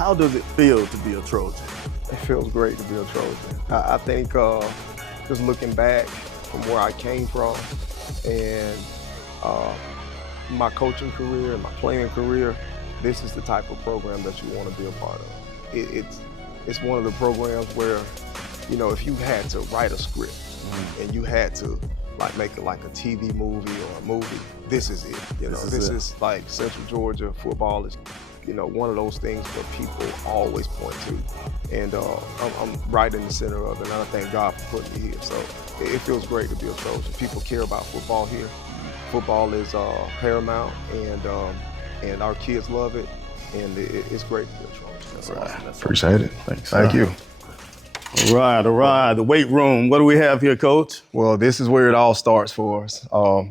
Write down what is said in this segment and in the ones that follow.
how does it feel to be a Trojan? It feels great to be a Trojan. I think just looking back from where I came from and my coaching career and my playing career, this is the type of program that you want to be a part of. It's one of the programs where, you know, if you had to write a script and you had to like make it like a TV movie or a movie, this is it. You know, this is like Central Georgia football is, you know, one of those things where people always point to. And I'm right in the center of it, and I thank God for putting me here. So it feels great to be a Trojan. People care about football here. Football is paramount, and our kids love it, and it's great to be a Trojan. That's awesome. Appreciate it. Thanks. Thank you. All right. The weight room. What do we have here, Coach? Well, this is where it all starts for us.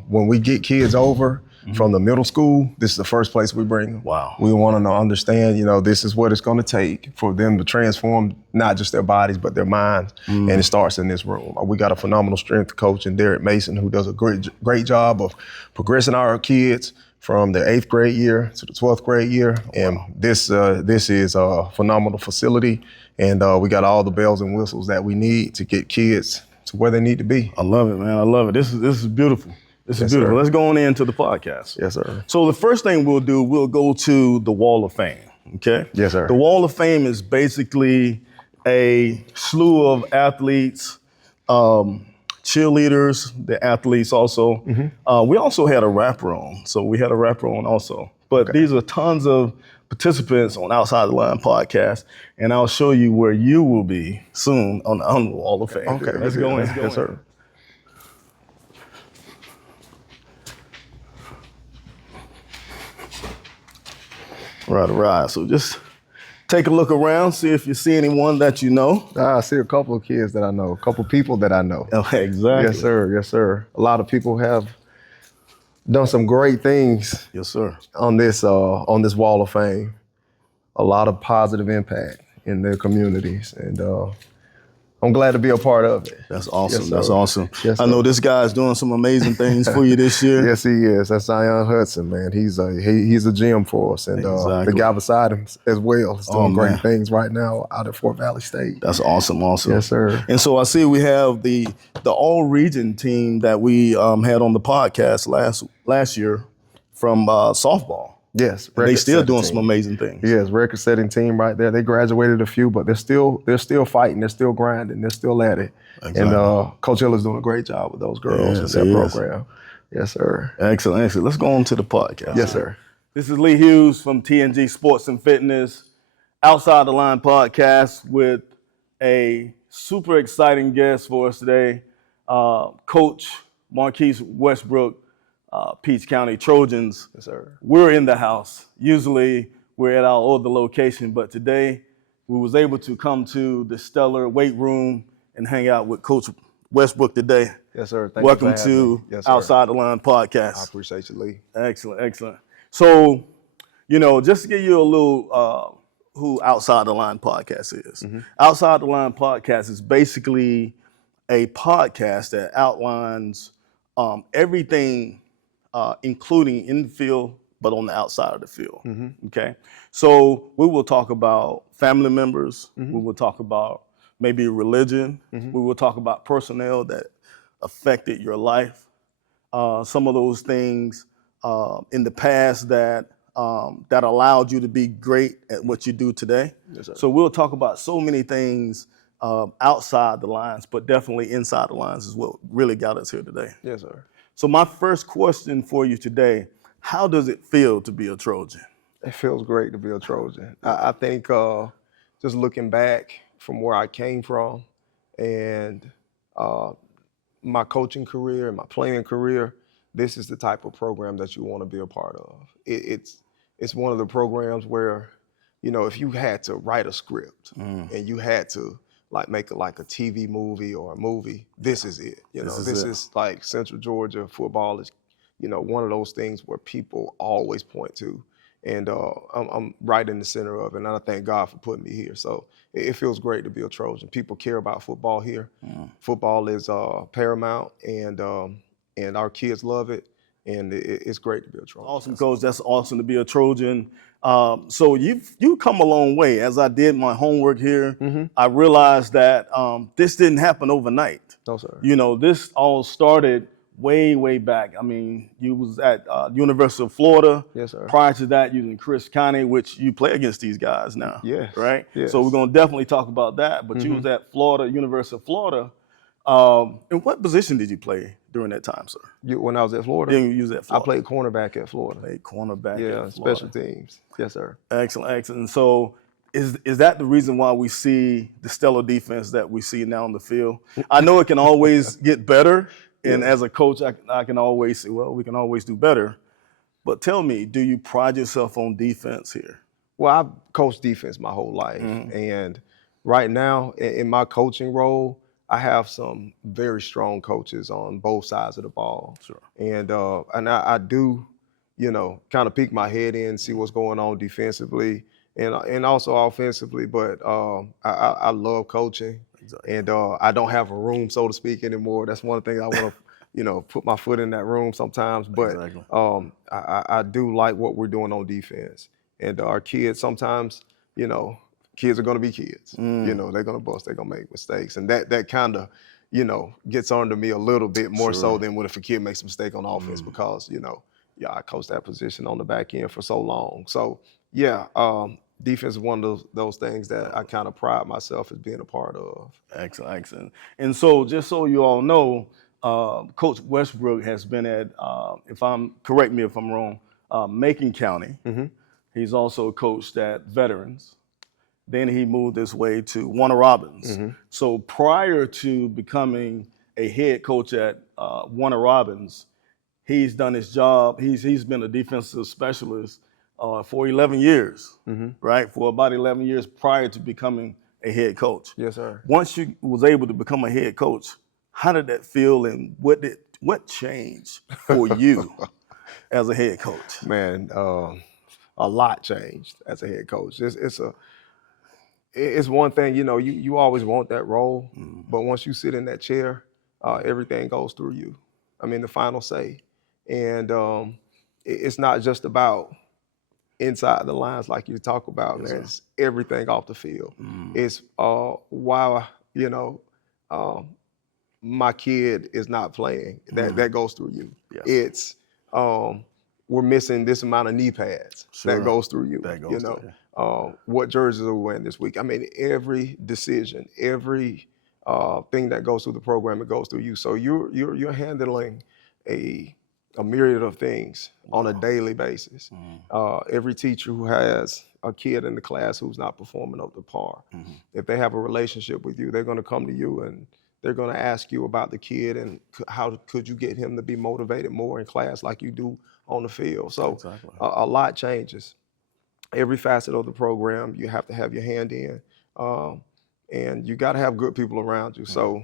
When we get kids over from the middle school, this is the first place we bring them. Wow. We want them to understand, you know, this is what it's going to take for them to transform not just their bodies, but their minds. And it starts in this room. We got a phenomenal strength coach in Derek Mason who does a great job of progressing our kids from the 8th grade year to the 12th grade year. And this is a phenomenal facility. And we got all the bells and whistles that we need to get kids to where they need to be. I love it, man. I love it. This is beautiful. This is beautiful. Sir. Let's go on into the podcast. Yes, sir. So the first thing we'll do, we'll go to the Wall of Fame, okay? Yes, sir. The Wall of Fame is basically a slew of athletes, cheerleaders, the athletes also. We also had a wraparound, so we had a wraparound also. But these are tons of participants on Outside the Line podcast, and I'll show you where you will be soon on the Wall of Fame. Okay, let's go in. Yes, sir. Right. So just take a look around, see if you see anyone that you know. I see a couple of kids that I know, a couple people that I know. Oh, exactly. Yes, sir. Yes, sir. A lot of people have done some great things. Yes, sir. On this Wall of Fame. A lot of positive impact in their communities, and I'm glad to be a part of it. That's awesome. Yes, That's sir. awesome. Yes, I know this guy's doing some amazing things for you this year. Yes, he is. That's Zion Hudson, man. He's a gem for us, and Exactly. the guy beside him as well is doing man. great things right now out at Fort Valley State. That's awesome. Yes, sir. And so I see we have the all-region team that we had on the podcast last year from softball. Yes, They still doing team. some amazing things. Yes, record-setting team right there. They graduated a few, but they're still fighting. They're still grinding. They're still at it. Exactly. And Coach Hill is doing a great job with those girls Yes, in he that is. program. Yes, sir. Excellent. Let's go on to the podcast. Yes, sir. This is Lee Hughes from TNG Sports and Fitness, Outside the Line podcast with a super exciting guest for us today, Coach Marquis Westbrook, Peach County Trojans. Yes, sir. We're in the house. Usually we're at our other location, but today we was able to come to the stellar weight room and hang out with Coach Westbrook today. Yes, sir. Thank Welcome you for having to me. Yes, sir. Outside the Line podcast. I appreciate you, Lee. Excellent. So, just to give you a little who Outside the Line podcast is. Outside the Line podcast is basically a podcast that outlines everything, including in the field, but on the outside of the field. Okay. So we will talk about family members. We will talk about maybe religion. We will talk about personnel that affected your life. Some of those things in the past that allowed you to be great at what you do today. Yes, sir. So we'll talk about so many things outside the lines, but definitely inside the lines is what really got us here today. Yes, sir. So my first question for you today, how does it feel to be a Trojan? It feels great to be a Trojan. I think just looking back from where I came from and my coaching career and my playing career, this is the type of program that you want to be a part of. It's one of the programs where, if you had to write a script and you had to like make it like a TV movie or a movie, this is it. This is like Central Georgia football is, one of those things where people always point to. And I'm right in the center of it, and I thank God for putting me here. So it feels great to be a Trojan. People care about football here. Football is paramount, and our kids love it, and it's great to be a Trojan. Awesome, Coach. That's awesome to be a Trojan. So you come a long way. As I did my homework here, I realized that this didn't happen overnight. No, sir. You know, this all started way back. I mean, you was at University of Florida. Yes, sir. Prior to that, you was in Chris County, which you play against these guys now. Yes. Right? Yes. So we're going to definitely talk about that. But you was at Florida, University of Florida. And what position did you play during that time, sir? When I was at Florida? Then you was at Florida. I played cornerback at Florida. Played cornerback at Florida. Special teams. Yes, sir. Excellent. And so is that the reason why we see the stellar defense that we see now on the field? I know it can always get better. And as a coach, I can always say, well, we can always do better. But tell me, do you pride yourself on defense here? Well, I've coached defense my whole life. And right now, in my coaching role, I have some very strong coaches on both sides of the ball. Sure. And I do, kind of peek my head in, see what's going on defensively and also offensively. But I love coaching. Exactly. And I don't have a room, so to speak, anymore. That's one thing I want to, put my foot in that room sometimes. But exactly. I do like what we're doing on defense. And our kids sometimes, kids are going to be kids. They're going to bust. They're going to make mistakes. And that kind of, gets under me a little bit more so than if a kid makes a mistake on offense because, I coached that position on the back end for so long. So, defense is one of those things that I kind of pride myself as being a part of. Excellent. And so just so you all know, Coach Westbrook has been at, correct me if I'm wrong, Macon County. He's also coached at Veterans. Then he moved his way to Warner Robins. So prior to becoming a head coach at Warner Robins, he's done his job. He's been a defensive specialist for 11 years, right? For about 11 years prior to becoming a head coach. Yes, sir. Once you was able to become a head coach, how did that feel and what changed for you as a head coach? Man, a lot changed as a head coach. It's one thing, you always want that role, but once you sit in that chair, everything goes through you. I mean, the final say. And it's not just about inside the lines like you talk about, man. It's everything off the field. It's why, my kid is not playing. That goes through you. Yes. It's we're missing this amount of knee pads. That goes through you. That goes through you. What jerseys are we wearing this week? I mean, every decision, every thing that goes through the program, it goes through you. So you're handling a myriad of things on a daily basis. Every teacher who has a kid in the class who's not performing up to par, if they have a relationship with you, they're going to come to you and they're going to ask you about the kid and how could you get him to be motivated more in class like you do on the field. So a lot changes. Every facet of the program, you have to have your hand in, and you got to have good people around you. So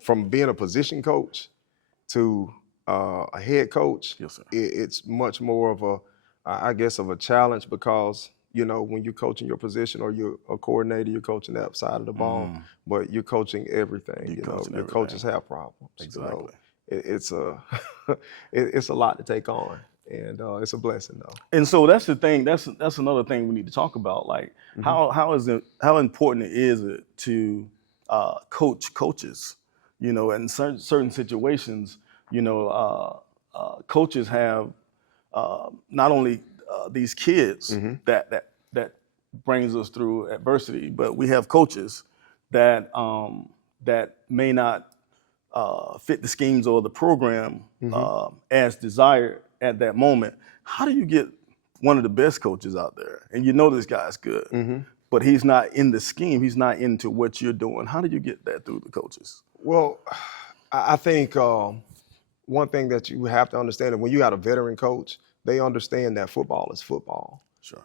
from being a position coach to a head coach, it's much more of a challenge because, when you're coaching your position or you're a coordinator, you're coaching that side of the ball, but you're coaching everything. Your coaches have problems. Exactly. It's a lot to take on. And it's a blessing, though. And so that's the thing. That's another thing we need to talk about. Like how important is it to coach coaches? In certain situations, coaches have not only these kids that brings us through adversity, but we have coaches that may not fit the schemes or the program as desired at that moment. How do you get one of the best coaches out there? And this guy's good, but he's not in the scheme. He's not into what you're doing. How do you get that through the coaches? Well, I think one thing that you have to understand is when you got a veteran coach, they understand that football is football. Sure.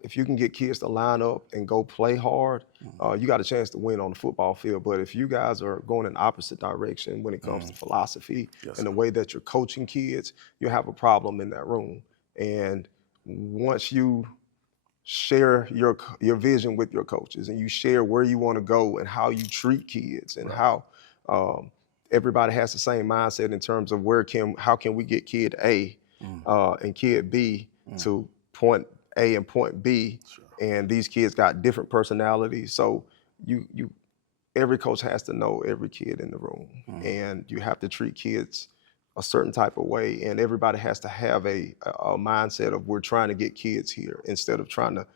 If you can get kids to line up and go play hard, you got a chance to win on the football field. But if you guys are going in the opposite direction when it comes to philosophy and the way that you're coaching kids, you have a problem in that room. And once you share your vision with your coaches and you share where you want to go and how you treat kids and how everybody has the same mindset in terms of how can we get kid A and kid B to point A and point B, Sure. and these kids got different personalities. So every coach has to know every kid in the room, and you have to treat kids a certain type of way, and everybody has to have a mindset of we're trying to get kids here instead of trying to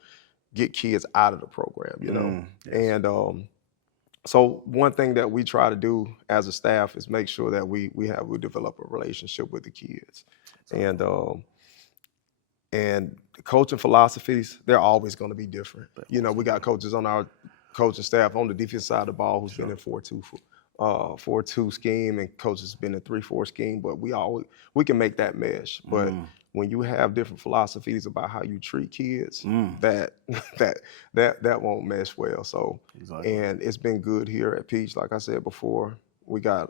get kids out of the program, you know. Yes. And so one thing that we try to do as a staff is make sure that we develop a relationship with the kids, and coaching philosophies, they're always going to be different. You know, we got coaches on our coaching staff on the defensive side of the ball who's been in 4-2 scheme, and coaches been in 3-4 scheme, but we can make that mesh. But when you have different philosophies about how you treat kids, that won't mesh well. So, and it's been good here at Peach. Like I said before, we got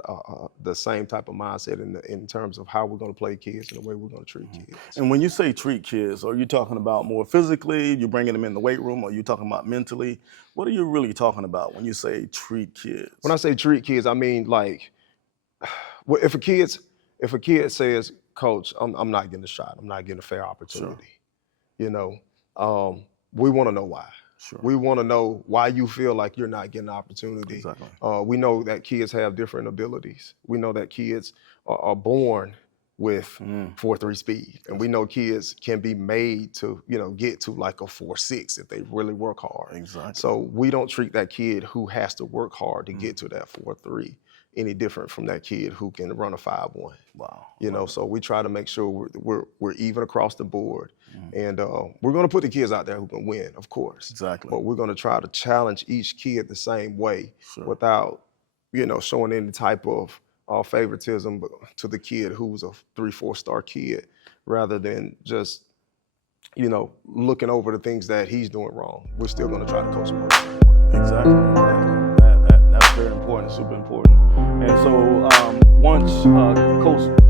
the same type of mindset in terms of how we're going to play kids and the way we're going to treat kids. And when you say treat kids, are you talking about more physically, you bringing them in the weight room, or are you talking about mentally? What are you really talking about when you say treat kids? When I say treat kids, I mean like, if a kid says, "Coach, I'm not getting a shot. I'm not getting a fair opportunity," you know, we want to know why. Sure. We want to know why you feel like you're not getting an opportunity. Exactly. We know that kids have different abilities. We know that kids are born with 4.3 speed, and we know kids can be made to, you know, get to like a 4.6 if they really work hard. Exactly. So we don't treat that kid who has to work hard to get to that 4.3 any different from that kid who can run a 5.1. Wow. You know, so we try to make sure we're even across the board, and we're going to put the kids out there who can win, of course. Exactly. But we're going to try to challenge each kid the same way, without, you know, showing any type of favoritism to the kid who's a 3-4 star kid, rather than just, you know, looking over the things that he's doing wrong. We're still going to try to coach him. Exactly. That's very important, super important. And so once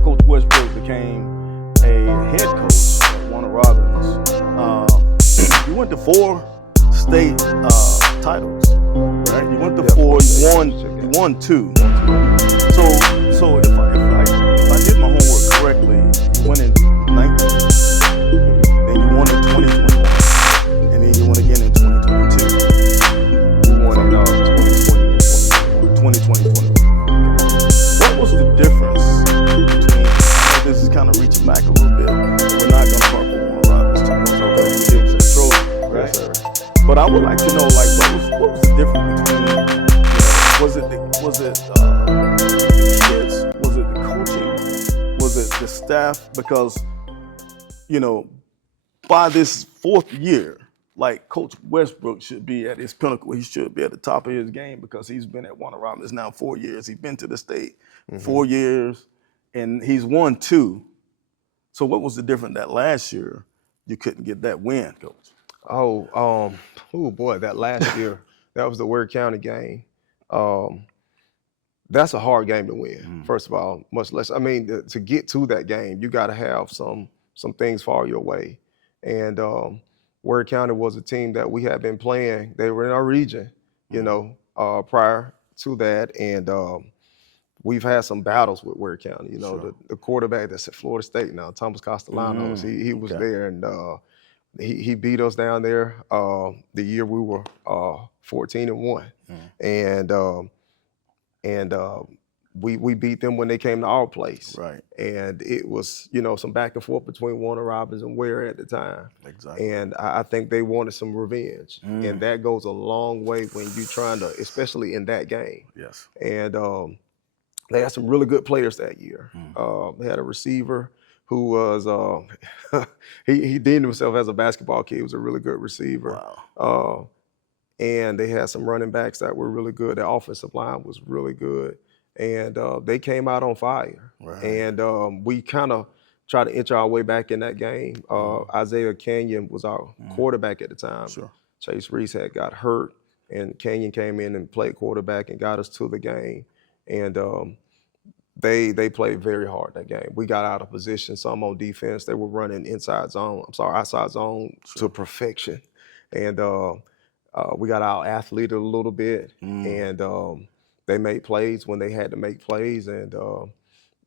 Coach Westbrook became a head coach at Warner Robins, you went to 4 state titles, right? You went to 4. You won 2. So if I did my homework correctly, you won in 19, then you won in 2021, and then you won again in 2022. We won in 2020. What was the difference between? I know this is kind of reaching back a little bit. We're not gonna talk about Warner Robins too much, okay? It was a Trojan, right? Yes, sir. But I would like to know, like, what was the difference between? You know, was it kids? Was it the coaching? Was it the staff? Because, you know, by this 4th year, like, Coach Westbrook should be at his pinnacle. He should be at the top of his game, because he's been at Warner Robins now 4 years. He's been to the state 4 years, and he's won 2. So what was the difference that last year you couldn't get that win, Coach? Oh boy, that last year, that was the Ware County game. That's a hard game to win, first of all, much less. I mean, to get to that game, you got to have some things fall your way. And Ware County was a team that we had been playing. They were in our region, you know, prior to that. And we've had some battles with Ware County. You know, the quarterback that's at Florida State now, Thomas Castellanos, he was there, and he beat us down there the year we were 14-1. And we beat them when they came to our place. Right. And it was, you know, some back and forth between Warner Robins and Ware at the time. Exactly. And I think they wanted some revenge. And that goes a long way when you're trying to, especially in that game. Yes. And they had some really good players that year. They had a receiver who was, he deemed himself as a basketball kid. He was a really good receiver. Wow. And they had some running backs that were really good. The offensive line was really good. And they came out on fire. Right. And we kind of tried to inch our way back in that game. Isaiah Canyon was our quarterback at the time. Sure. Chase Reese had got hurt, and Canyon came in and played quarterback and got us to the game. And they played very hard that game. We got out of position, some on defense. They were running outside zone to perfection. And we got out athleted a little bit, and they made plays when they had to make plays, and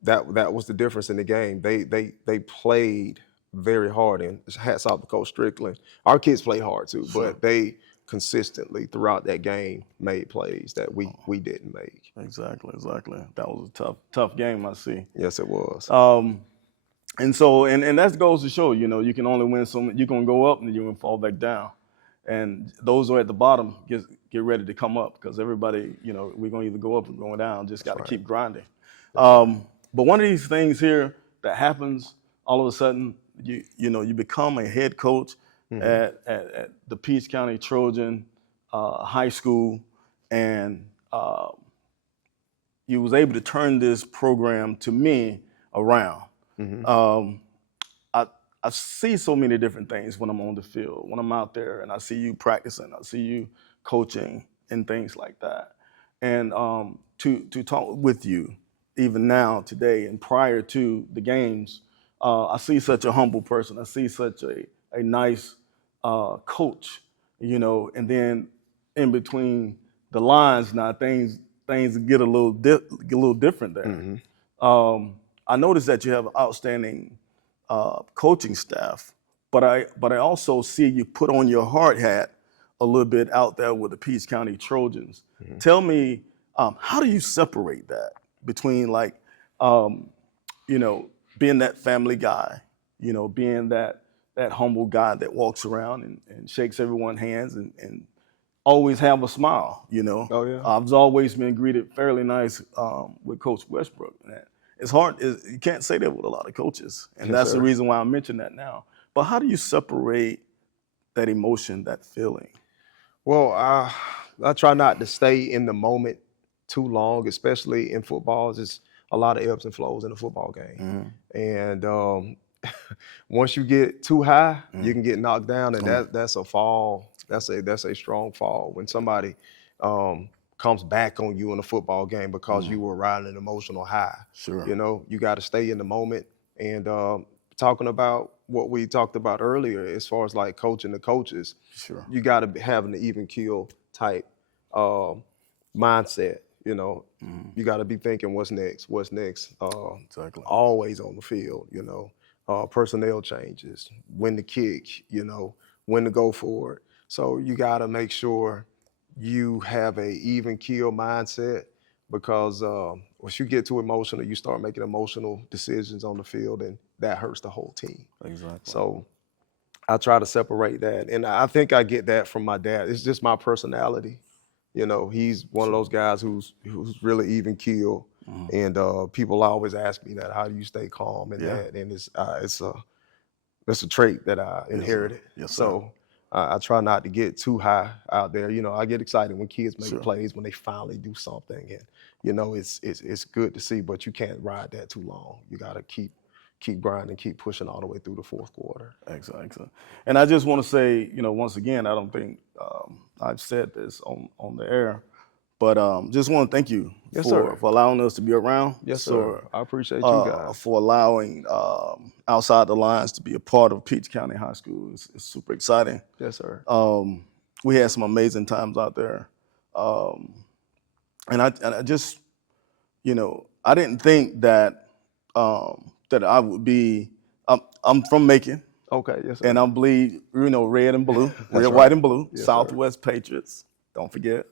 that was the difference in the game. They played very hard, and hats off to Coach Strickland. Our kids played hard too, Sure. but they consistently throughout that game made plays that we didn't make. Exactly. That was a tough game, I see. Yes, it was. And so, and that goes to show, you can only win so much. You can go up and you're gonna fall back down. And those who are at the bottom get ready to come up, because everybody, we're gonna either go up or go down. Just got to keep grinding. But one of these things here that happens all of a sudden, you become a head coach at the Peach County Trojan High School, and you was able to turn this program to me around. I see so many different things when I'm on the field, when I'm out there, and I see you practicing, I see you coaching and things like that. And to talk with you, even now, today, and prior to the games, I see such a humble person. I see such a nice coach, and then in between the lines now, things get a little different there. I noticed that you have outstanding coaching staff, but I also see you put on your hard hat a little bit out there with the Peach County Trojans. Tell me, how do you separate that between being that family guy, being that humble guy that walks around and shakes everyone's hands and always have a smile, Oh, yeah. I've always been greeted fairly nice with Coach Westbrook. It's hard. You can't say that with a lot of coaches, and Yes, that's sir. the reason why I mention that now. But how do you separate that emotion, that feeling? Well, I try not to stay in the moment too long, especially in football. There's a lot of ebbs and flows in a football game, and once you get too high, you can get knocked down, and that's a fall. That's a strong fall when somebody comes back on you in a football game because you were riding an emotional high. Sure. You got to stay in the moment. And talking about what we talked about earlier, as far as like coaching the coaches, Sure. you got to have an even keel type mindset. You got to be thinking, what's next? Exactly. Always on the field. Personnel changes, when to kick, when to go for it. So you got to make sure you have a even keel mindset, because once you get too emotional, you start making emotional decisions on the field, and that hurts the whole team. Exactly. So I try to separate that, and I think I get that from my dad. It's just my personality. He's one of those guys who's really even keel, and people always ask me that, how do you stay calm and that, and it's a trait that I inherited. Yes, sir. So I try not to get too high out there. I get excited when kids make plays, when they finally do something, and it's good to see. But you can't ride that too long. You got to keep grinding, keep pushing all the way through the fourth quarter. Exactly. And I just want to say, once again, I don't think I've said this on the air, but just want to thank you for allowing us to be around. Yes, sir. I appreciate you guys. For allowing Outside the Lines to be a part of Peach County High School. It's super exciting. Yes, sir. We had some amazing times out there. And I just, I didn't think that that I would be, I'm from Macon. Okay, yes, sir. And I'm bleed, red and blue, red, right. white, and blue, Yes, Southwest Patriots, don't forget.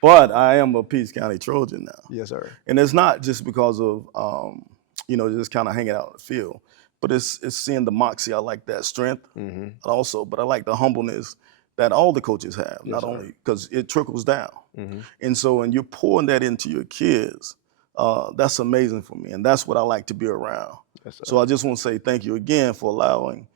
But I am a Peach County Trojan now. Yes, sir. And it's not just because of, just kind of hanging out in the field, but it's seeing the moxie. I like that strength also, but I like the humbleness that all the coaches have, not only because it trickles down. And so when you're pouring that into your kids, that's amazing for me. And that's what I like to be around. Yes, sir. So I just want to say thank you again for allowing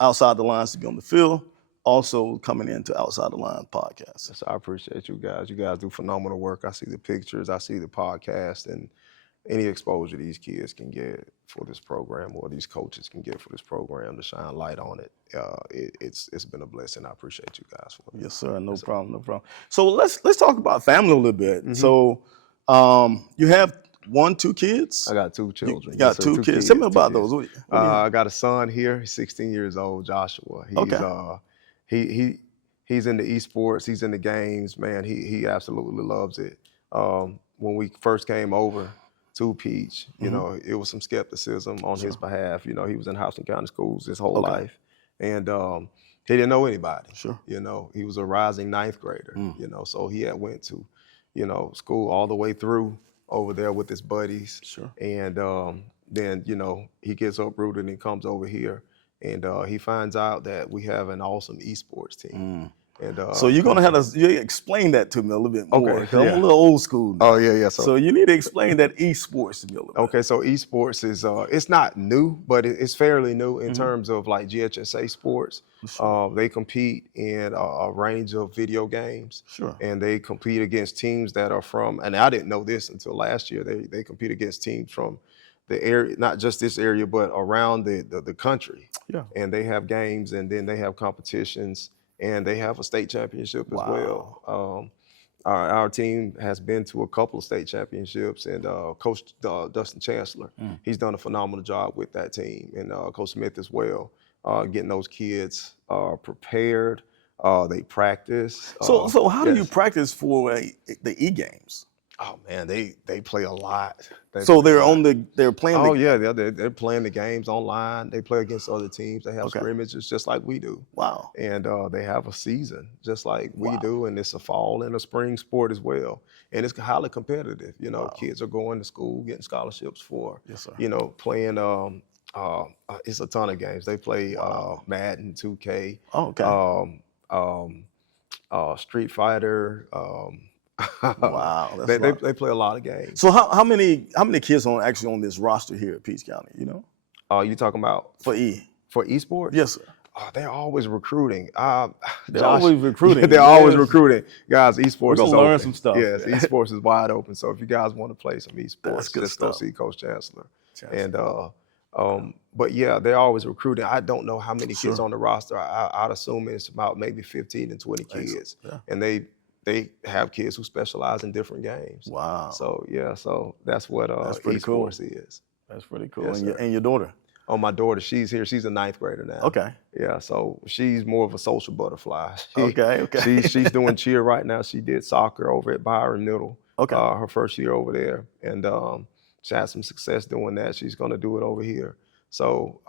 Outside the Lines to be on the field, also coming into Outside the Line podcast. Yes, I appreciate you guys. You guys do phenomenal work. I see the pictures, I see the podcast, and any exposure these kids can get for this program, or these coaches can get for this program, to shine light on it. It's been a blessing. I appreciate you guys for it. Yes, sir. No problem. So let's talk about family a little bit. So you have 2 kids? I got 2 children. You got Yes, sir. 2 kids. Tell me about those. I got a son here. He's 16 years old, Joshua. He's he's in the esports. He's in the games. Man, he absolutely loves it. When we first came over to Peach. You know, it was some skepticism on his behalf. You know, he was in Houston County schools his whole life, and he didn't know anybody. You know, he was a rising ninth grader. You know, so he had went to, you know, school all the way through over there with his buddies. And then, you know, he gets uprooted and comes over here, and he finds out that we have an awesome esports team. And, so you're gonna have to explain that to me a little bit more. Okay, I'm a little old school now. Oh yeah. So you need to explain that esports to me a little bit. Okay, so esports is it's not new, but it's fairly new in terms of like GHSA sports. They compete in a range of video games. And they compete against teams that are from, and I didn't know this until last year. They compete against teams from the area, not just this area, but around the country. And they have games, and then they have competitions. And they have a state championship as well. Our team has been to a couple of state championships, and Coach Dustin Chancellor, he's done a phenomenal job with that team, and Coach Smith as well, getting those kids prepared. They practice. So how do you practice for the E-games? Oh man, they play a lot. So they're playing. Oh yeah, they're playing the games online. They play against other teams. They have scrimmages just like we do. Wow. And they have a season just like we do, and it's a fall and a spring sport as well. And it's highly competitive. You know, kids are going to school, getting scholarships for, you know, playing. It's a ton of games. They play Madden, 2K. Street Fighter. Wow, they play a lot of games. So how many kids are actually on this roster here at Peach County? You know? You talking about for esports? Yes, sir. They're always recruiting. They're always recruiting. They're always recruiting, guys. Esports is open. Learn some stuff. Yes, esports is wide open. So if you guys want to play some esports, just go see Coach Chancellor. And but yeah, they're always recruiting. I don't know how many kids on the roster. I'd assume it's about maybe 15 and 20 kids, and they have kids who specialize in different games. Wow. So yeah, so that's what esports is. That's pretty cool. Yes, and your daughter? Oh, my daughter, she's here. She's a ninth grader now. Okay. Yeah, so she's more of a social butterfly. She's doing cheer right now. She did soccer over at Byron Middle. Her first year over there, and she had some success doing that. She's going to do it over here. So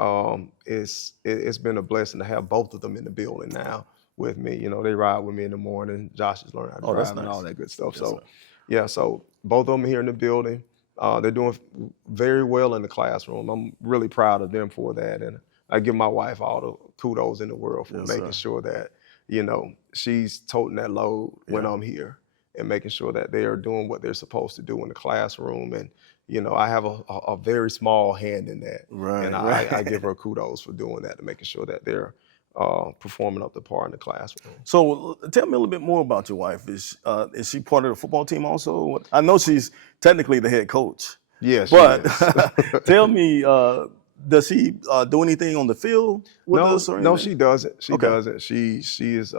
it's been a blessing to have both of them in the building now with me. You know, they ride with me in the morning. Josh is learning how to drive and all that good stuff. So both of them here in the building. They're doing very well in the classroom. I'm really proud of them for that. And I give my wife all the kudos in the world for making sure that, you know, she's toting that load when I'm here and making sure that they are doing what they're supposed to do in the classroom. And, you know, I have a very small hand in that. And I give her kudos for doing that and making sure that they're performing up to par in the classroom. So tell me a little bit more about your wife. Is she part of the football team also? I know she's technically the head coach. Yes, but tell me, does she do anything on the field with us? Or no, she doesn't. She doesn't. She is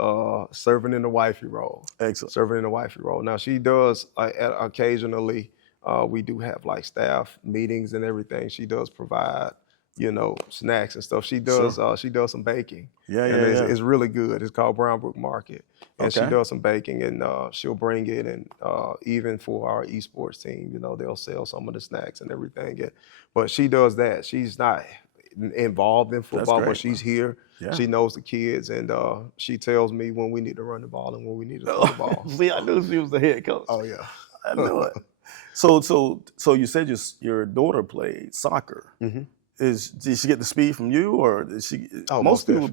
serving in the wifey role. Excellent. Serving in the wifey role. Now she does occasionally. We do have like staff meetings and everything. She does provide, you know, snacks and stuff. She does she does some baking. It's really good. It's called Brownbrook Market. And she does some baking, and she'll bring it, and even for our esports team, you know, they'll sell some of the snacks and everything. But she does that. She's not involved in football, but she's here. She knows the kids, and she tells me when we need to run the ball and when we need to throw the ball. See, I knew she was the head coach. Oh yeah, I knew it. So you said your daughter played soccer. Did she get the speed from you, or did she? Oh, most people.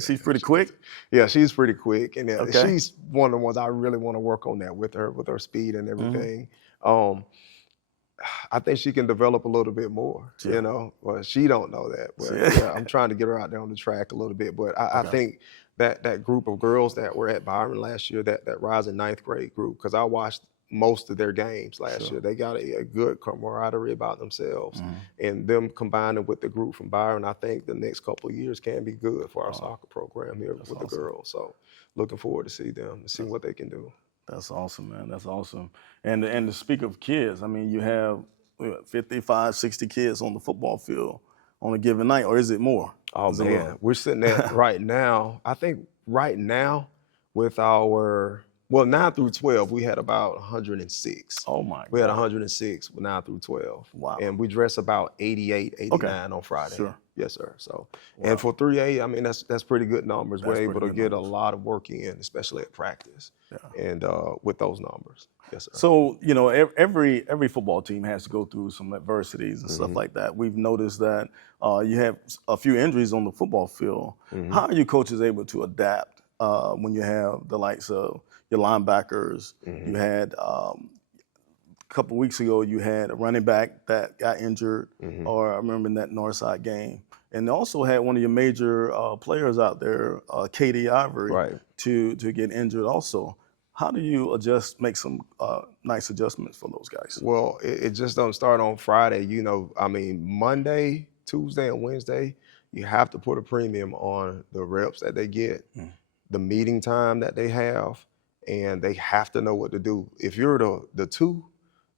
She's pretty quick. Yeah, she's pretty quick, and she's one of the ones I really want to work on that with her speed and everything. I think she can develop a little bit more. You know, well, she don't know that, but I'm trying to get her out there on the track a little bit. But I think that group of girls that were at Byron last year, that rising ninth grade group, because I watched most of their games last year. They got a good camaraderie about themselves, and them combining with the group from Byron, I think the next couple of years can be good for our soccer program here with the girls. So looking forward to see them and see what they can do. That's awesome, man. That's awesome. And to speak of kids, I mean, you have 55, 60 kids on the football field on a given night, or is it more? Oh, man. We're sitting at right now, I think right now with our Well, 9 through 12, we had about 106. Oh my We had God. 106 with 9 through 12. Wow. And we dress about 88, 89 on Friday. Sure. Yes, sir. So, Wow. and for 3A, I mean, that's pretty good numbers. That's We're able pretty to good get numbers. a lot of work in, especially at practice. Yeah. And with those numbers. Yes, sir. So, you know, every football team has to go through some adversities and stuff like that. We've noticed that you have a few injuries on the football field. How are you coaches able to adapt when you have the likes of your linebackers? You had a couple weeks ago, you had a running back that got injured, or I remember in that Northside game. And also had one of your major players out there, Katie Ivory, Right. to get injured also. How do you make some nice adjustments for those guys? Well, it just don't start on Friday. You know, I mean, Monday, Tuesday, and Wednesday, you have to put a premium on the reps that they get, the meeting time that they have, and they have to know what to do. If you're the 2,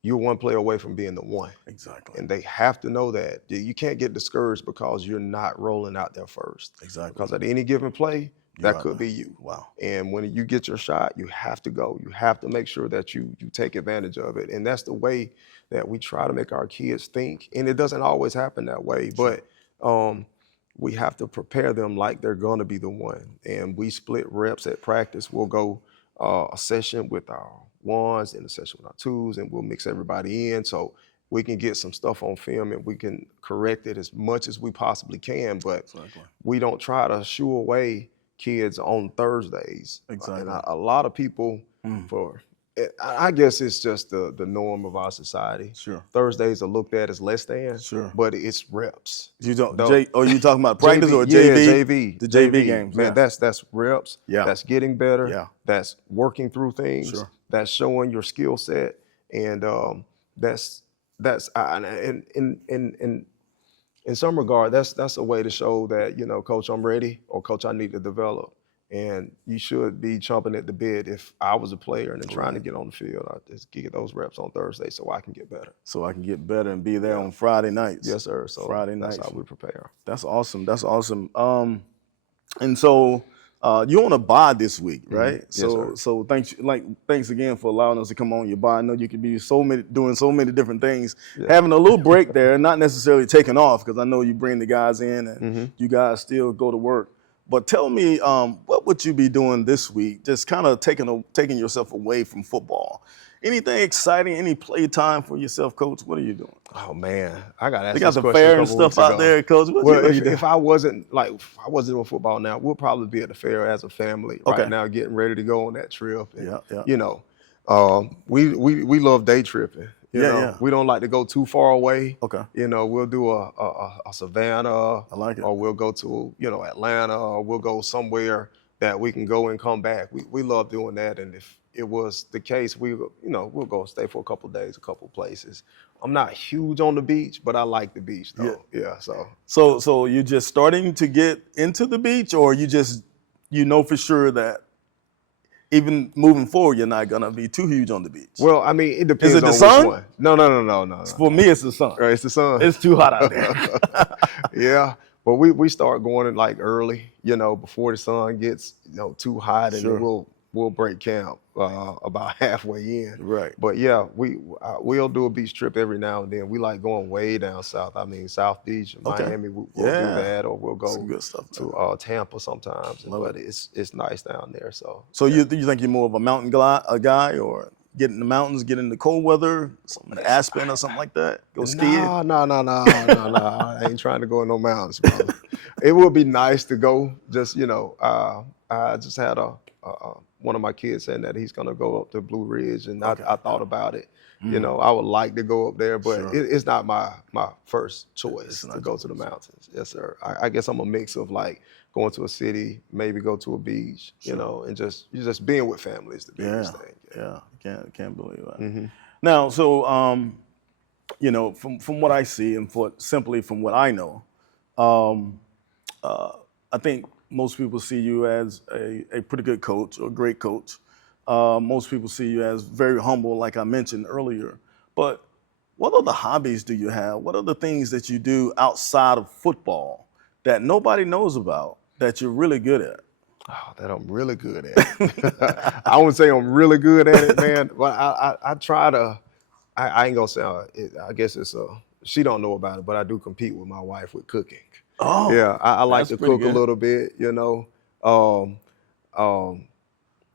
you're one player away from being the 1. Exactly. And they have to know that. You can't get discouraged because you're not rolling out there first. Exactly. Because at any given play, that could be you. Wow. And when you get your shot, you have to go. You have to make sure that you take advantage of it. And that's the way that we try to make our kids think. And it doesn't always happen that way, but we have to prepare them like they're going to be the 1. And we split reps at practice. We'll go a session with our 1s and a session with our 2s, and we'll mix everybody in so we can get some stuff on film and we can correct it as much as we possibly can. But we don't try to shoo away kids on Thursdays. Exactly. And a lot of people, I guess it's just the norm of our society. Sure. Thursdays are looked at as less than, but it's reps. You don't. You talking about practice or JV? Yeah, JV. The JV games. Man, that's reps. Yeah. That's getting better. Yeah. That's working through things. Sure. That's showing your skill set, and that's in some regard, that's a way to show that, you know, Coach, I'm ready, or Coach, I need to develop. And you should be chomping at the bit if I was a player and trying to get on the field. I just get those reps on Thursday so I can get better. So I can get better and be there on Friday nights. Yes, sir. So Friday nights. That's how we prepare. That's awesome. That's awesome. And so you're on a bye this week, right? So thanks again for allowing us to come on your bye. I know you could be doing so many different things. Having a little break there, not necessarily taking off, because I know you bring the guys in and you guys still go to work. But tell me, what would you be doing this week? Just kind of taking yourself away from football. Anything exciting? Any play time for yourself, Coach? What are you doing? Oh man, I got to ask you got the fair and stuff out there, Coach. Well, if I wasn't doing football now, we'll probably be at the fair as a family right now, getting ready to go on that trip. And, you know, we love day tripping. You know, we don't like to go too far away. Okay. You know, we'll do a Savannah. I like it. Or we'll go to, you know, Atlanta, or we'll go somewhere that we can go and come back. We love doing that. And if it was the case, we'll go stay for a couple of days, a couple of places. I'm not huge on the beach, but I like the beach though. Yeah. So you're just starting to get into the beach, or you know for sure that even moving forward, you're not gonna be too huge on the beach? Well, I mean, it depends on the sun? which one. No. For me, it's the sun. Right, it's the sun. It's too hot out there. Yeah, but we start going in like early, you know, before the sun gets, you know, too hot, and then we'll break camp about halfway in. Right. But yeah, we'll do a beach trip every now and then. We like going way down south. I mean, South Beach, Miami. We'll do that, or we'll go good stuff, to Tampa sometimes. But it's nice down there. So you think you're more of a mountain guy, or get in the mountains, get in the cold weather, something in Aspen or something like that? Go skiing? No. I ain't trying to go in no mountains, brother. It would be nice to go. Just, you know, I just had one of my kids saying that he's gonna go up to Blue Ridge, and I thought about it. You know, I would like to go up there, but it's not my first choice to go to the mountains. Yes, sir. I guess I'm a mix of like going to a city, maybe go to a beach, you know, and just being with family is the biggest thing. Yeah, can't believe that. Now, so you know, from what I see and simply from what I know, I think most people see you as a pretty good coach, or a great coach. Most people see you as very humble, like I mentioned earlier. But what other hobbies do you have? What are the things that you do outside of football that nobody knows about that you're really good at? Oh, that I'm really good at. I wouldn't say I'm really good at it, man, but I try to. I ain't gonna say. I guess it's she don't know about it, but I do compete with my wife with cooking. Oh, Yeah, I like that's to pretty cook good. a little bit, you know.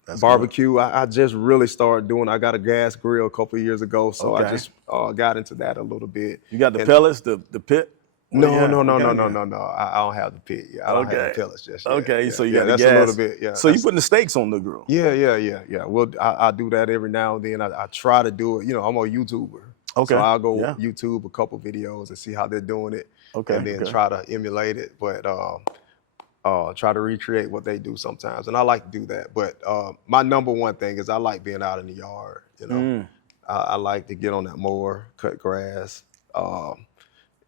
That's Barbecue, I just really started doing. I got a gas grill a couple of years ago, so I Okay. just got into that a little bit. You got the And pellets, the pit? What do you no, have? no, What no, no, kind no, you no, no. I don't have the pit yet. I don't have the Okay. pellets just yet. Okay, Yeah, so you yeah, got the that's gas. a little bit. Yeah. So you putting the steaks on the grill? Yeah. Well, I do that every now and then. I try to do it. You know, I'm a YouTuber. Okay. So I'll go Yeah. YouTube a couple videos and see how they're doing it, Okay. and then Okay. try to emulate it. But try to recreate what they do sometimes, and I like to do that. But my number one thing is I like being out in the yard. You know, I like to get on that mower, cut grass,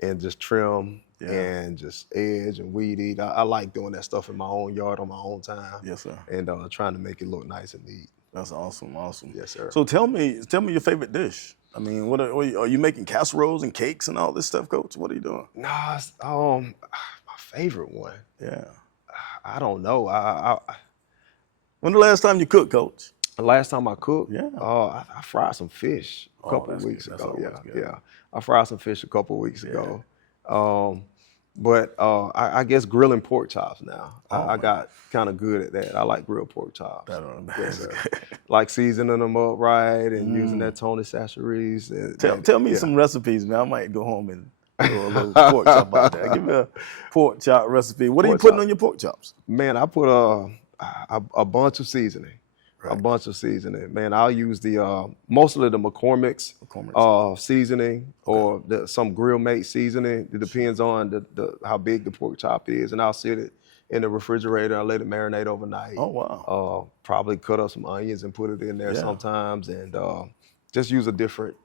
and just trim and just edge and weed eat. I like doing that stuff in my own yard on my own time. Yes, sir. And trying to make it look nice and neat. That's awesome. Awesome. Yes, sir. So tell me your favorite dish. I mean, what are you making casseroles and cakes and all this stuff, Coach? What are you doing? Nah, my favorite one. Yeah. I don't know. When the last time you cooked, Coach? The last time I cooked, Yeah. I fried some fish a couple that's of weeks good. That's ago. always Yeah, good. yeah. I fried some fish a couple of weeks ago. But I guess grilling pork chops now. I got kind of good at that. I like grilled pork chops. Yes, sir. Like seasoning them up right and using that Tony Chachere's. Tell me some recipes, man. I might go home and do a little pork chop out there. Give me a pork chop recipe. What are you putting on your pork chops? Man, I put a bunch of seasoning. Right. A bunch of seasoning. Man, I'll use the mostly the McCormick's seasoning or some grill mate seasoning. It depends on how big the pork chop is, and I'll sit it in the refrigerator. I'll let it marinate overnight. Oh wow! Probably cut up some onions and put it in there sometimes, and just use a different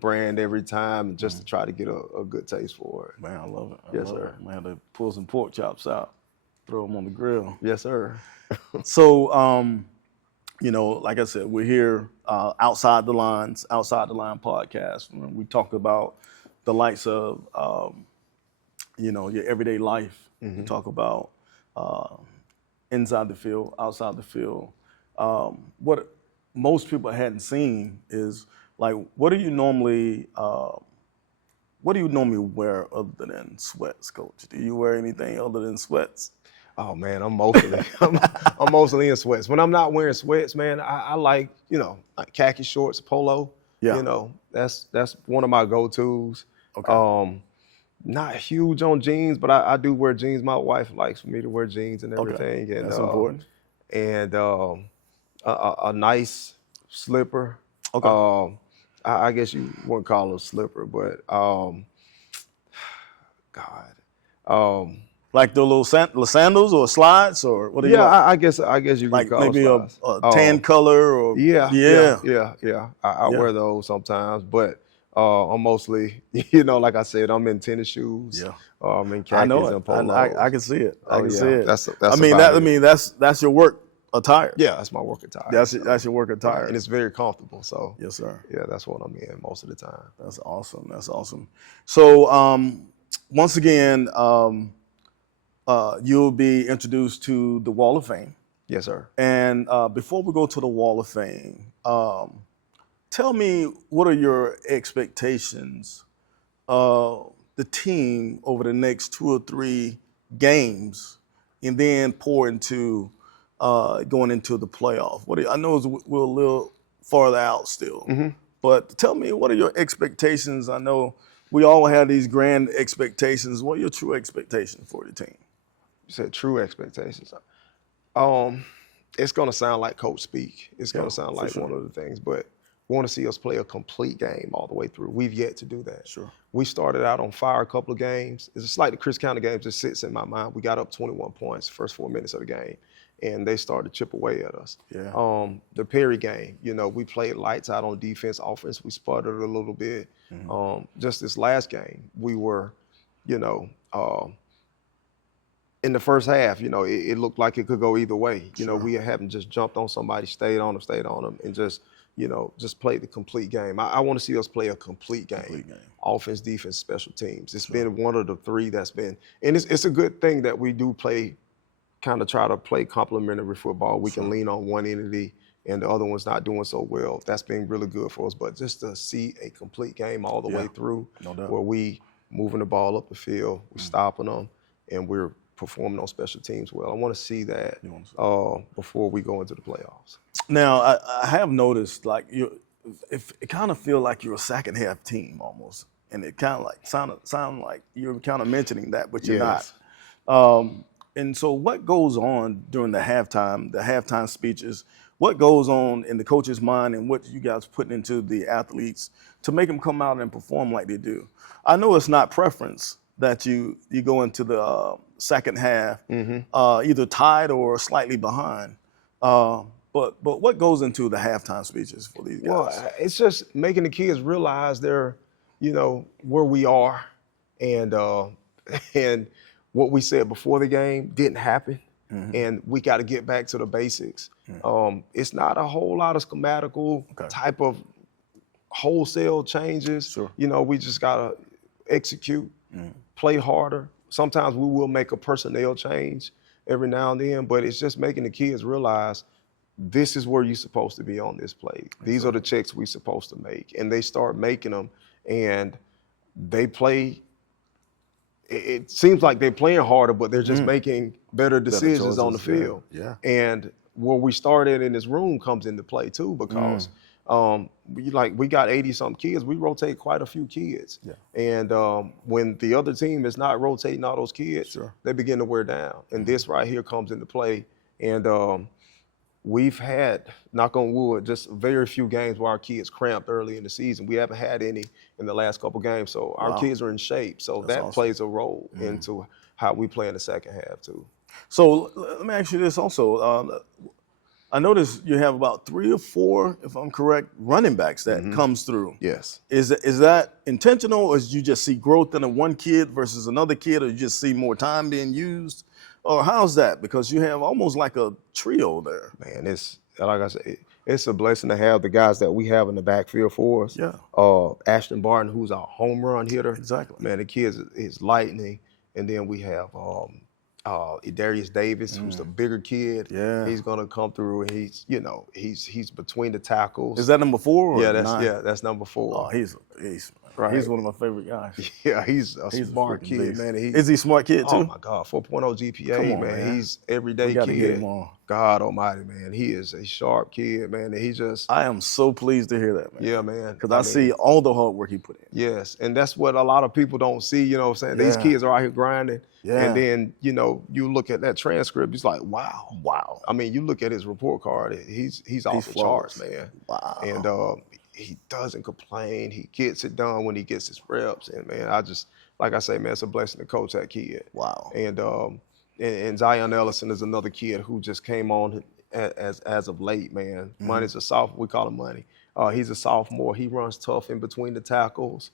brand every time, just to try to get a good taste for it. Man, I love it. Yes, sir. Man, to pull some pork chops out, throw them on the grill. Yes, sir. So, you know, like I said, we're here outside the line podcast. We talk about the likes of, you know, your everyday life. We talk about inside the field, outside the field. What most people hadn't seen is like, what do you normally wear other than sweats, Coach? Do you wear anything other than sweats? Oh man, I'm mostly in sweats. When I'm not wearing sweats, man, I like, you know, like khaki shorts, polo. Yeah. You know, that's one of my go-tos. Okay. Not huge on jeans, but I do wear jeans. My wife likes for me to wear jeans and everything. Okay. And, that's important. And a nice slipper. Okay. I guess you wouldn't call it a slipper, but like the little sandals or slides, or what do you? Yeah, I guess you like could call maybe slides. a tan color or yeah. I wear those sometimes, but I'm mostly, you know, like I said, I'm in tennis shoes. Yeah, I'm in khakis and polos. I can see it. I can see it. That's that's your work attire. Yeah, that's my work attire. That's your work attire, and it's very comfortable. So yes, sir. Yeah, that's what I'm in most of the time. That's awesome. That's awesome. So once again, you'll be introduced to the Wall of Fame. Yes, sir. And before we go to the Wall of Fame, tell me, what are your expectations of the team over the next 2 or 3 games, and then pour into going into the playoff? I know we're a little farther out still, but tell me, what are your expectations? I know we all have these grand expectations. What are your true expectations for the team? You said true expectations. It's going to sound like coach speak. It's going to sound like one of the things, but we want to see us play a complete game all the way through. We've yet to do that. Sure. We started out on fire a couple of games. It's just like the Chris County game just sits in my mind. We got up 21 points first 4 minutes of the game, and they started to chip away at us. Yeah. The Perry game, you know, we played lights out on defense. Offense, we sputtered a little bit. Just this last game, we were, you know, in the first half, you know, it looked like it could go either way. You know, we haven't just jumped on somebody, stayed on them, and just, you know, just played the complete game. I want to see us play a complete game. Offense, defense, special teams. It's been one of the 3 that's been, and it's a good thing that we do play kind of try to play complementary football. We can lean on one entity and the other one's not doing so well. That's been really good for us. But just to see a complete game all the way through, no doubt, where we moving the ball up the field, we stopping them, and we're performing on special teams well. I want to see that before we go into the playoffs. Now, I have noticed, like, it kind of feel like you're a second half team almost, and it kind of like sound like you're kind of mentioning that, but you're not. And so, what goes on during the halftime speeches? What goes on in the coach's mind, and what you guys putting into the athletes to make them come out and perform like they do? I know it's not preference that you go into the second half either tied or slightly behind. But what goes into the halftime speeches for these guys? Well, it's just making the kids realize they're, where we are, and and what we said before the game didn't happen, and we got to get back to the basics. It's not a whole lot of schematical type of wholesale changes. We just got to execute, play harder. Sometimes we will make a personnel change every now and then, but it's just making the kids realize this is where you're supposed to be on this play. These are the checks we're supposed to make. And they start making them, and they play. It seems like they're playing harder, but they're just making better decisions on the field. And where we started in this room comes into play too, because we got 80-something kids. We rotate quite a few kids. And when the other team is not rotating all those kids, they begin to wear down. And this right here comes into play. And we've had, knock on wood, just very few games where our kids cramped early in the season. We haven't had any in the last couple games. So our kids are in shape. So that plays a role into how we play in the second half too. So let me ask you this also. I noticed you have about 3 or 4, if I'm correct, running backs that comes through. Yes. Is that intentional, or is you just see growth in a one kid versus another kid, or you just see more time being used? Or how's that? Because you have almost like a trio there. Man, it's like I said, it's a blessing to have the guys that we have in the backfield for us. Ashton Barton, who's our home run hitter. Exactly. Man, the kid is lightning. And then we have Darius Davis, who's the bigger kid. He's gonna come through, and he's between the tackles. Is that number 4? Or That's number 4. Oh, he's he's one of my favorite guys. He's a smart kid, beast. man. Is he a smart kid too? Oh my God, 4.0 GPA, man. He's everyday kid. Get him on. God Almighty, man. He is a sharp kid, man. And he just. I am so pleased to hear that, man. Yeah, man. Because I see all the hard work he put in. Yes, and that's what a lot of people don't see. You know what I'm saying? These kids are out here grinding. And then, you look at that transcript, it's like, wow. I mean, you look at his report card, he's off the charts, man. Wow. And he doesn't complain. He gets it done when he gets his reps. And, man, like I say, man, it's a blessing to coach that kid. Wow. And Zion Ellison is another kid who just came on as of late, man. Money's a sophomore. We call him Money. He's a sophomore. He runs tough in between the tackles.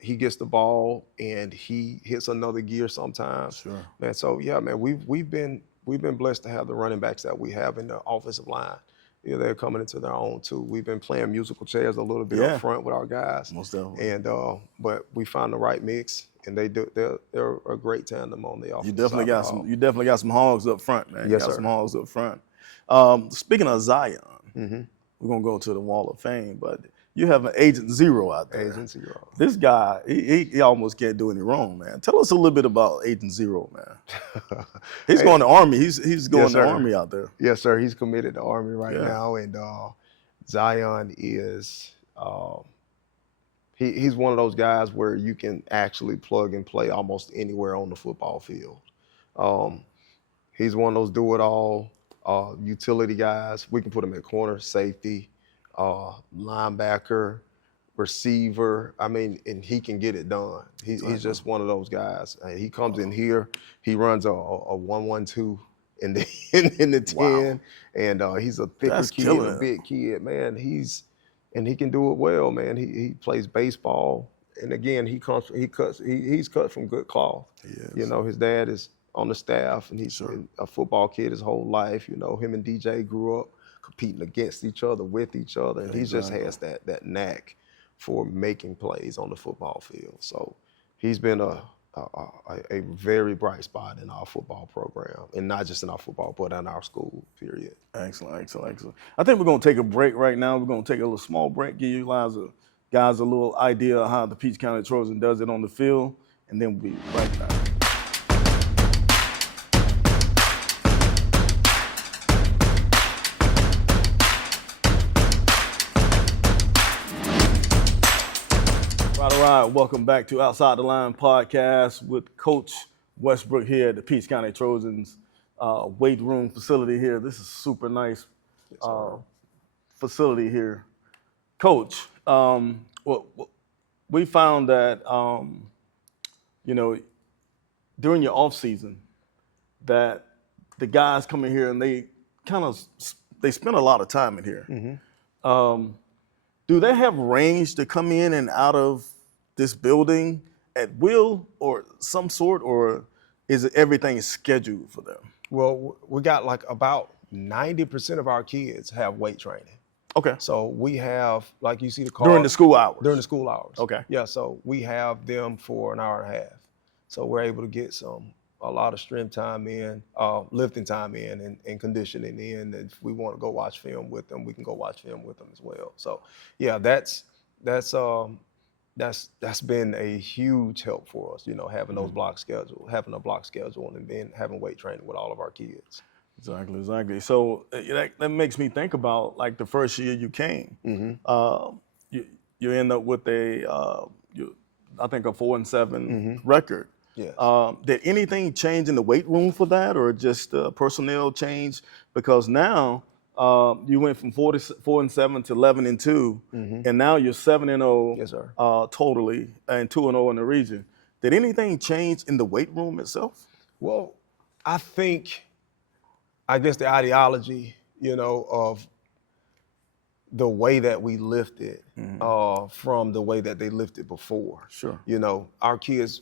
He gets the ball and he hits another gear sometimes. Man, so yeah, man, we've been blessed to have the running backs that we have in the offensive line. They're coming into their own too. We've been playing musical chairs a little bit up front with our guys. Most definitely. And but we found the right mix, and they're a great tandem on the offensive side. You definitely got some hogs up front, man. Yes, you got sir. some hogs up front. Speaking of Zion, we're gonna go to the Wall of Fame, but you have an Agent Zero out there. Agent Zero. This guy, he almost can't do any wrong, man. Tell us a little bit about Agent Zero, man. He's going to Army. He's going to Army out there. Yes, sir. He's committed to Army right now, and Zion is he's one of those guys where you can actually plug and play almost anywhere on the football field. He's one of those do-it-all utility guys. We can put him at corner, safety, linebacker, receiver. I mean, and he can get it done. He's just one of those guys. He comes in here. He runs a 1-1-2 in the 10, and he's a thicker kid, a big kid, man. He can do it well, man. He plays baseball, and again, he's cut from good cloth. His dad is on the staff, and he's been a football kid his whole life. Him and DJ grew up competing against each other, with each other, and he just has that knack for making plays on the football field. So he's been a a very bright spot in our football program, and not just in our football, but in our school, period. Excellent, excellent, excellent. I think we're going to take a break right now. We're going to take a little small break, give you guys a little idea of how the Peach County Trojan does it on the field, and then we'll be right back. All right, welcome back to Outside the Line podcast with Coach Westbrook here at the Peach County Trojans weight room facility here. This is super nice facility here. Coach, we found that, during your off season, that the guys come in here and they spend a lot of time in here. Mm-hmm. Do they have range to come in and out of this building at will or some sort, or is it everything scheduled for them? Well, we got like about 90% of our kids have weight training. Okay. So we have, like you see the cars. During the school hours? During the school hours. Okay. Yeah, so we have them for an hour and a half. So we're able to get a lot of strength time in, lifting time in, and conditioning in. And if we want to go watch film with them, we can go watch film with them as well. So yeah, that's been a huge help for us, having those having a block schedule, and then having weight training with all of our kids. Exactly. So that makes me think about like the first year you came. Mm-hmm. You end up with I think a 4-7 record. Yes. Did anything change in the weight room for that, or just personnel change? Because now you went from 4-7 to 11-2, mm-hmm. and now you're 7-0. Yes, sir. Totally, and 2-0 in the region. Did anything change in the weight room itself? Well, I guess the ideology, of the way that we lifted, mm-hmm. From the way that they lifted before. Sure. Our kids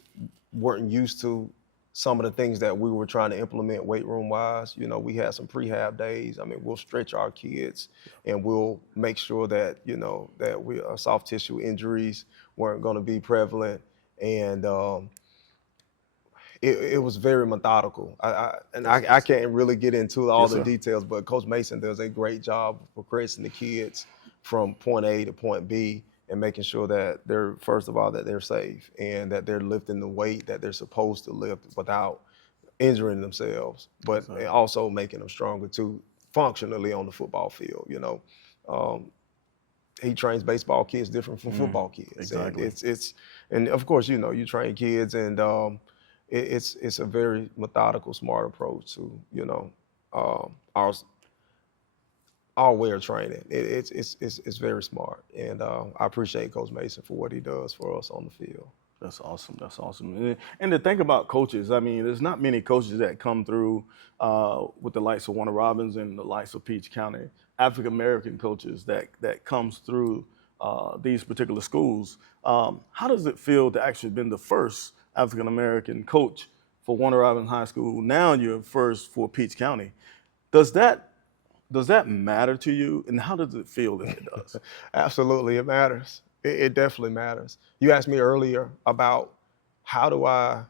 weren't used to some of the things that we were trying to implement weight room wise. We had some prehab days. I mean, we'll stretch our kids, and we'll make sure that, that soft tissue injuries weren't going to be prevalent. And it was very methodical. I can't really get into all the details, but Coach Mason does a great job of progressing the kids from point A to point B, and making sure that first of all, that they're safe, and that they're lifting the weight that they're supposed to lift without injuring themselves, but also making them stronger too, functionally on the football field. He trains baseball kids different from football kids. Exactly. And of course, you train kids, and it's a very methodical, smart approach to, our way of training. It's very smart, and I appreciate Coach Mason for what he does for us on the field. That's awesome. And to think about coaches, I mean, there's not many coaches that come through with the likes of Warner Robins and the likes of Peach County, African American coaches that comes through these particular schools. How does it feel to actually been the first African American coach for Warner Robins High School? Now you're first for Peach County. Does that matter to you, and how does it feel if it does? Absolutely, it matters. It definitely matters. You asked me earlier about how do I,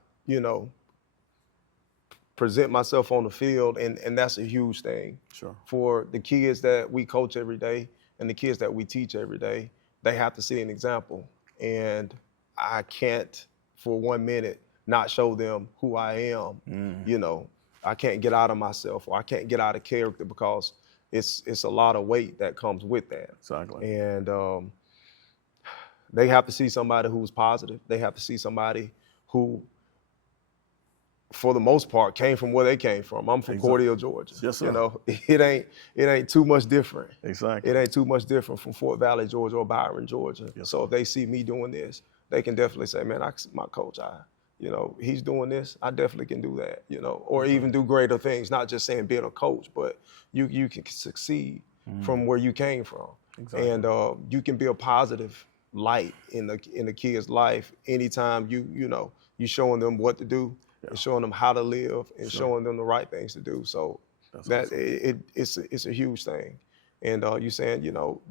present myself on the field, and that's a huge thing. Sure. For the kids that we coach every day and the kids that we teach every day, they have to see an example, and I can't for 1 minute not show them who I am. Mm. I can't get out of myself, or I can't get out of character, because it's a lot of weight that comes with that. Exactly. And they have to see somebody who's positive. They have to see somebody who, for the most part, came from where they came from. I'm from Cordele, Georgia. Yes, sir. It ain't too much different. Exactly. It ain't too much different from Fort Valley, Georgia, or Byron, Georgia. Yes, so if they see me doing this, they can definitely say, man, my coach, he's doing this, I definitely can do that, or even do greater things, not just saying being a coach, but you can succeed from where you came from. Exactly. And you can be a positive light in the kid's life anytime you showing them what to do, and showing them how to live, and showing them the right things to do. So it's a huge thing. And you saying,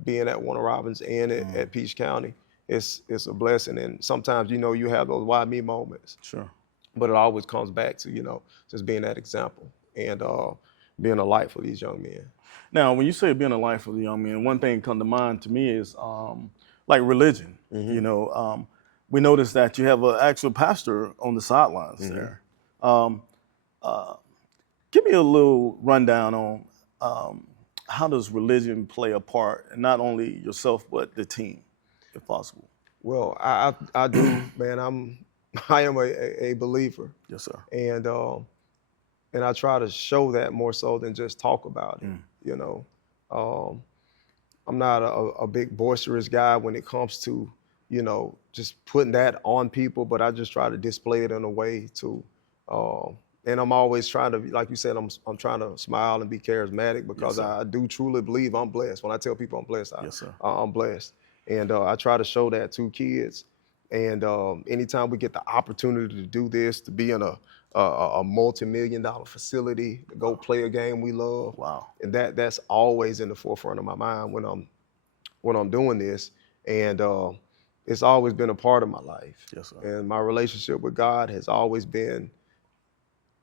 being at Warner Robins and at Peach County, it's a blessing. And sometimes, you have those why me moments. Sure. But it always comes back to, just being that example and being a light for these young men. Now, when you say being a light for the young men, one thing come to mind to me is like religion. We noticed that you have an actual pastor on the sidelines there. Give me a little rundown on how does religion play a part, and not only yourself but the team, if possible. Well, I do, man. I am a believer, Yes, sir. and I try to show that more so than just talk about it. I'm not a big boisterous guy when it comes to, just putting that on people, but I just try to display it in a way to, and I'm always trying to, like you said, I'm trying to smile and be charismatic because Yes, I do truly believe I'm blessed. When I tell people I'm blessed, Yes, sir. I'm blessed. And I try to show that to kids. And anytime we get the opportunity to do this, to be in a multi-million-dollar facility, to go play a game we love, Wow. and that's always in the forefront of my mind when I'm doing this. And it's always been a part of my life. Yes, sir. And my relationship with God has always been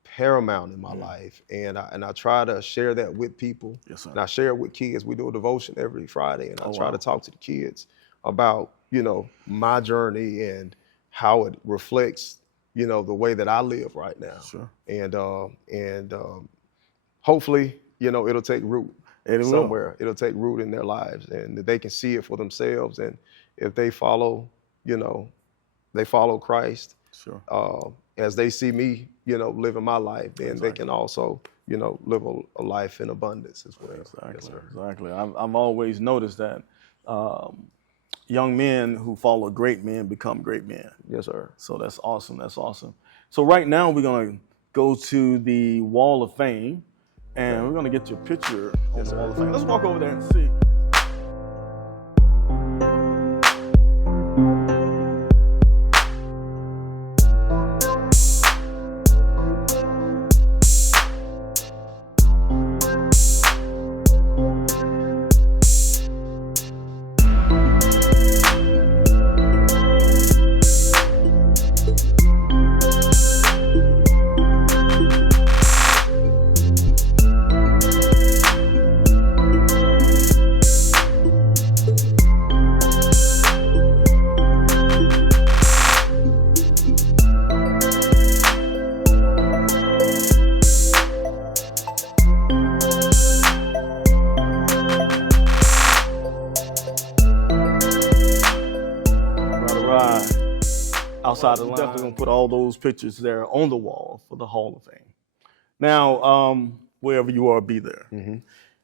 paramount in my life, and I try to share that with people. Yes, sir. And I share it with kids. We do a devotion every Friday, and I try wow. to talk to the kids about my journey and how it reflects the way that I live right now. Sure. And hopefully it'll take root somewhere. It'll take root in their lives, and that they can see it for themselves. And if they follow Christ. Sure. As they see me, living my life, then they can also, live a life in abundance as well. Exactly. Yes, sir. Exactly. I've always noticed that young men who follow great men become great men. Yes, sir. So that's awesome. That's awesome. So right now we're going to go to the Wall of Fame, and we're going to get your picture on the Wall of Fame. Let's walk over there and see. Outside the line. Definitely gonna put all those pictures there on the wall for the Hall of Fame. Now, wherever you are, be there.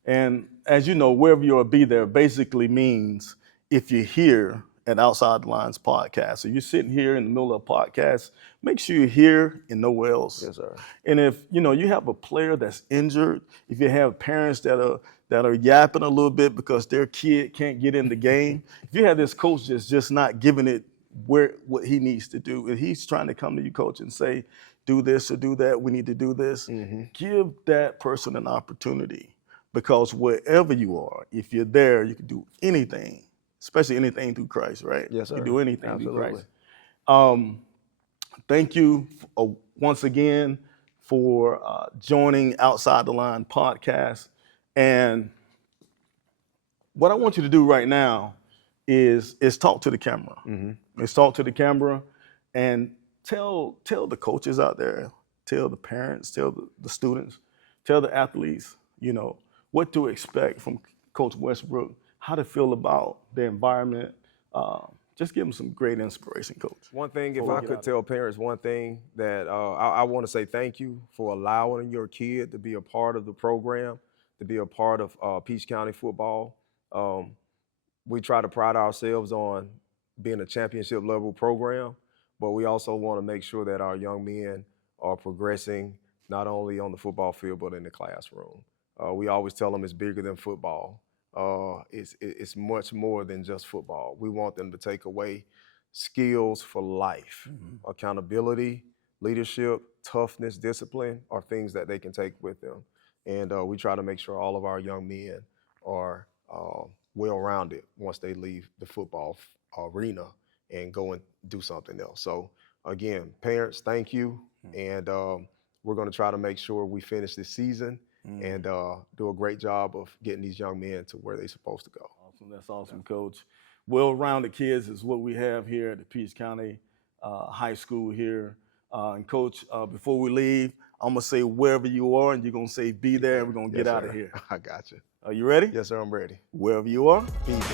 And as you know, wherever you are, be there basically means if you're here at Outside the Lines podcast, so you're sitting here in the middle of a podcast, make sure you're here and nowhere else. Yes, sir. And if you have a player that's injured, if you have parents that are yapping a little bit because their kid can't get in the game, if you have this coach that's just not giving it what he needs to do, and he's trying to come to you, coach, and say, do this or do that, we need to do this, give that person an opportunity, because wherever you are, if you're there, you can do anything, especially anything through Christ, right? Yes, sir. You can do anything Absolutely. through Christ. Thank you once again for joining Outside the Line podcast. And what I want you to do right now is talk to the camera. Let's talk to the camera and tell the coaches out there, tell the parents, tell the students, tell the athletes, what to expect from Coach Westbrook, how to feel about the environment. Just give them some great inspiration, Coach. One thing, if I could tell parents one thing, that I want to say thank you for allowing your kid to be a part of the program, to be a part of Peach County football. We try to pride ourselves on being a championship level program, but we also want to make sure that our young men are progressing not only on the football field, but in the classroom. We always tell them it's bigger than football. It's much more than just football. We want them to take away skills for life. Accountability, leadership, toughness, discipline are things that they can take with them. And we try to make sure all of our young men are well-rounded once they leave the football arena and go and do something else. So again, parents, thank you. And we're going to try to make sure we finish this season and do a great job of getting these young men to where they're supposed to go. Awesome. That's awesome, Coach. Well-rounded kids is what we have here at the Peach County High School here. And Coach, before we leave, I'm going to say wherever you are, and you're going to say be there, and we're going to get out of here. I got you. Are you ready? Yes, sir, I'm ready. Wherever you are, Be there.